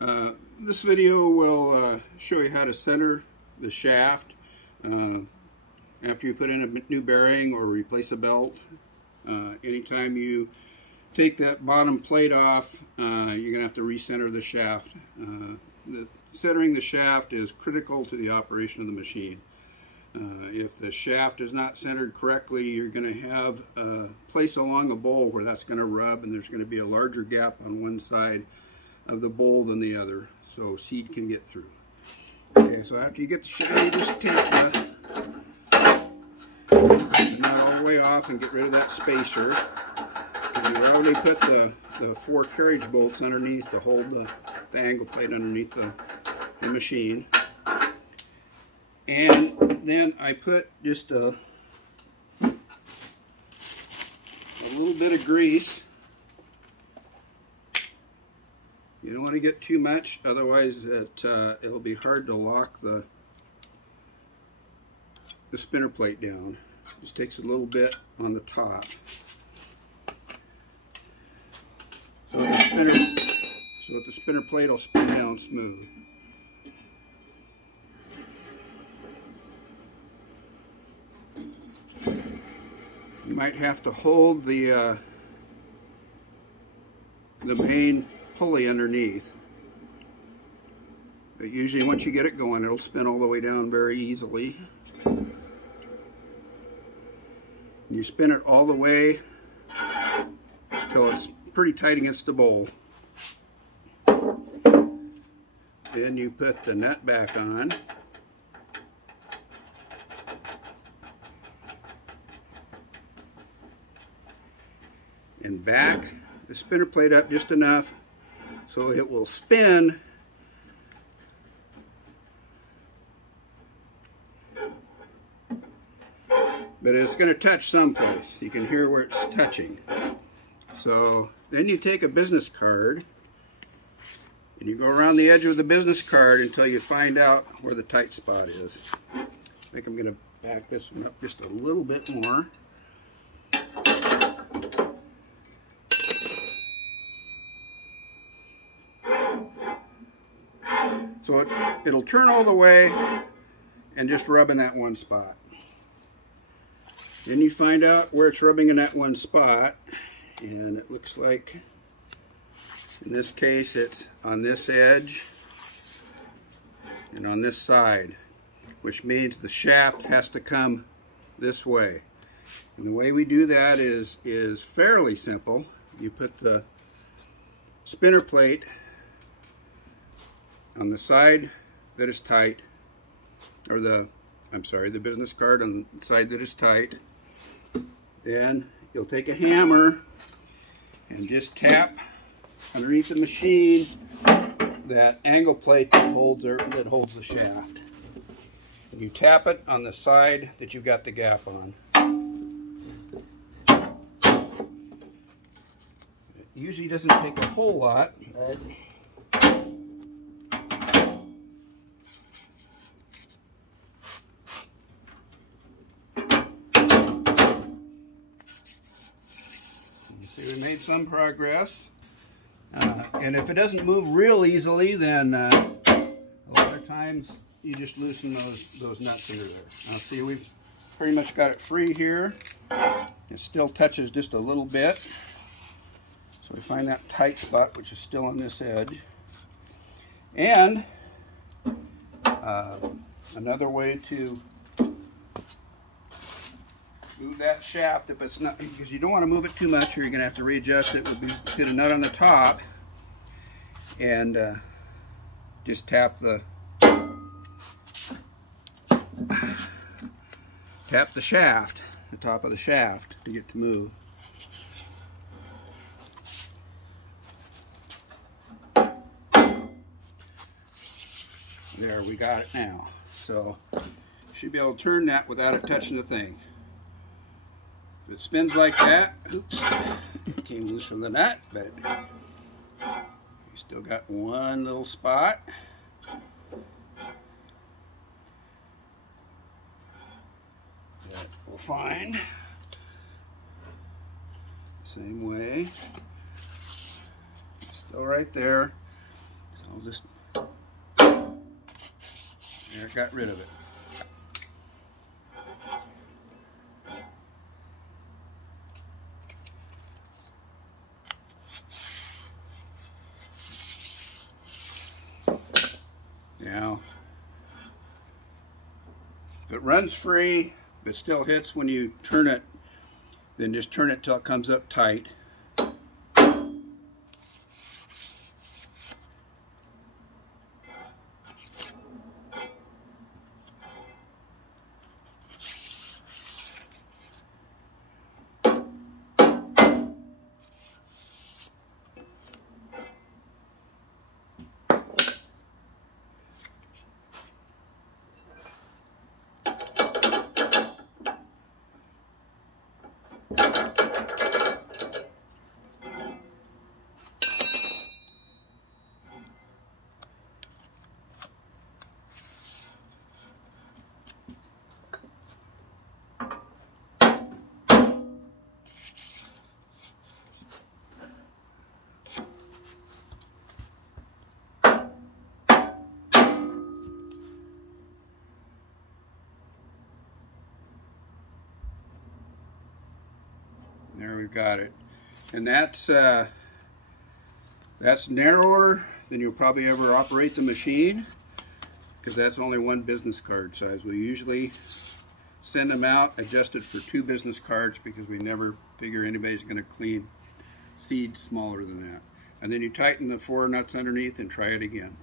This video will show you how to center the shaft after you put in a new bearing or replace a belt. Anytime you take that bottom plate off, you're going to have to recenter the shaft. Centering the shaft is critical to the operation of the machine. If the shaft is not centered correctly, you're going to have a place along the bowl where that's going to rub, and there's going to be a larger gap on one side of the bowl than the other, so seed can get through. Okay, so after you get the shaft, you just take the nut all the way off and get rid of that spacer. And you already put the 4 carriage bolts underneath to hold the angle plate underneath the machine. And then I put just a little bit of grease. You don't want to get too much, otherwise it'll be hard to lock the spinner plate down. Just takes a little bit on the top. So the spinner plate will spin down smooth. You might have to hold the main pulley underneath, but usually once you get it going, it'll spin all the way down very easily. And you spin it all the way until it's pretty tight against the bowl. Then you put the nut back on. And back the spinner plate up just enough so it will spin but it's going to touch someplace. You can hear where it's touching. So then you take a business card and you go around the edge of the business card until you find out where the tight spot is. I think I'm going to back this one up just a little bit more. So it'll turn all the way and just rub in that one spot. Then you find out where it's rubbing in that one spot, and it looks like in this case it's on this edge and on this side, which means the shaft has to come this way. And the way we do that is fairly simple. You put the spinner plate on the side that is tight, or the business card on the side that is tight. Then you'll take a hammer and just tap underneath the machine that angle plate that holds the shaft. And you tap it on the side that you've got the gap on. It usually doesn't take a whole lot, but we made some progress, and if it doesn't move real easily, then a lot of times you just loosen those nuts under there. Now see, we've pretty much got it free here. It still touches just a little bit, so we find that tight spot, which is still on this edge. And another way to move that shaft, if it's not, because you don't want to move it too much, or you're going to have to readjust it, would be put a nut on the top and just tap the shaft, the top of the shaft, to get to move. There, we got it now. So you should be able to turn that without it touching the thing. If it spins like that, oops, it came loose from the nut, but you still got one little spot. That we'll find. Same way. Still right there. So I'll just, there, got rid of it. Now, if it runs free, but still hits when you turn it, then just turn it till it comes up tight. There we've got it, and that's narrower than you'll probably ever operate the machine, because that's only one business card size. We usually send them out adjusted for 2 business cards because we never figure anybody's going to clean seeds smaller than that. And then you tighten the 4 nuts underneath and try it again.